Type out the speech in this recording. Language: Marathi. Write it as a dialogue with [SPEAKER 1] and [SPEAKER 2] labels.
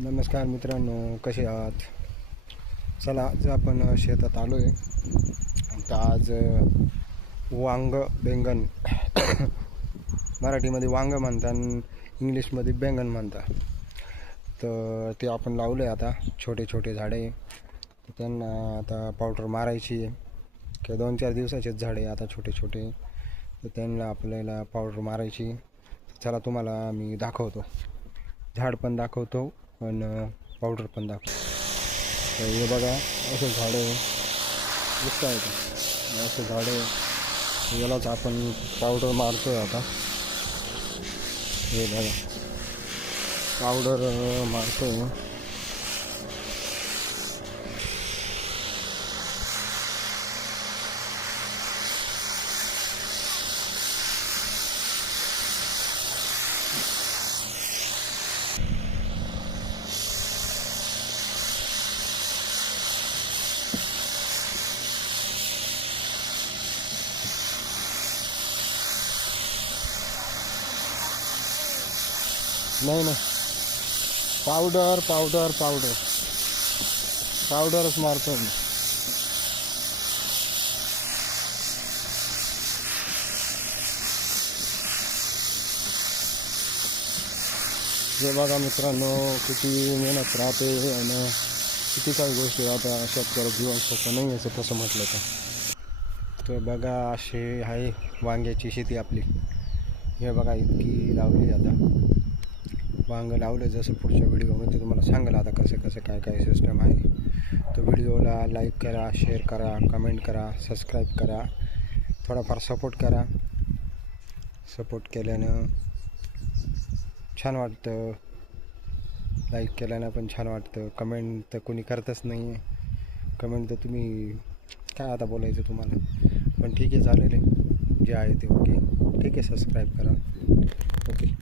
[SPEAKER 1] नमस्कार मित्रांनो कसे आहात? चला आज आपण शेतात आलो आहे तर आज वांग बेंगन मराठीमध्ये वांग म्हणतात आणि इंग्लिशमध्ये बेंगन म्हणतात. तर ते आपण लावलं आहे आता छोटे छोटे झाडे त्यांना आता पावडर मारायची आहे. किंवा दोन चार दिवसाचेच झाडे आता छोटे छोटे तर त्यांना आपल्याला पावडर मारायची चला तुम्हाला मी दाखवतो. झाड पण दाखवतो. आणि पावडर पण दाखवतो तर हे बघा असं झाडं आहे. दिसतं असे झाडं यालाच आपण पावडर मारतोय आता. हे बघा. पावडर मारतोय. नाही नाही. पावडर पावडर पावडर पावडरच मारतो मी. हे बघा मित्रांनो किती मेहनत राहते आणि किती काही गोष्टी राहतात शेतकरी जीवन सोपं नाही याचं तसं म्हटलं तर. तर बघा असे आहे वांग्याची शेती आपली. हे बघा इतकी लावली जातात वांगं लावलं जसं पुढच्या व्हिडिओमध्ये तुम्हाला सांगाल आता कसं कसं काय काय सिस्टम आहे. तर व्हिडिओला लाईक करा शेअर करा कमेंट करा सबस्क्राईब करा. थोडाफार सपोर्ट करा. सपोर्ट केल्यानं छान वाटतं. लाईक केल्यानं पण छान वाटतं. कमेंट तर कोणी करतच नाही. आहे कमेंट तर तुम्ही काय आता बोलायचं तुम्हाला? पण ठीक आहे चालेल जे आहे ते ओके ठीक आहे सबस्क्राईब करा. ओके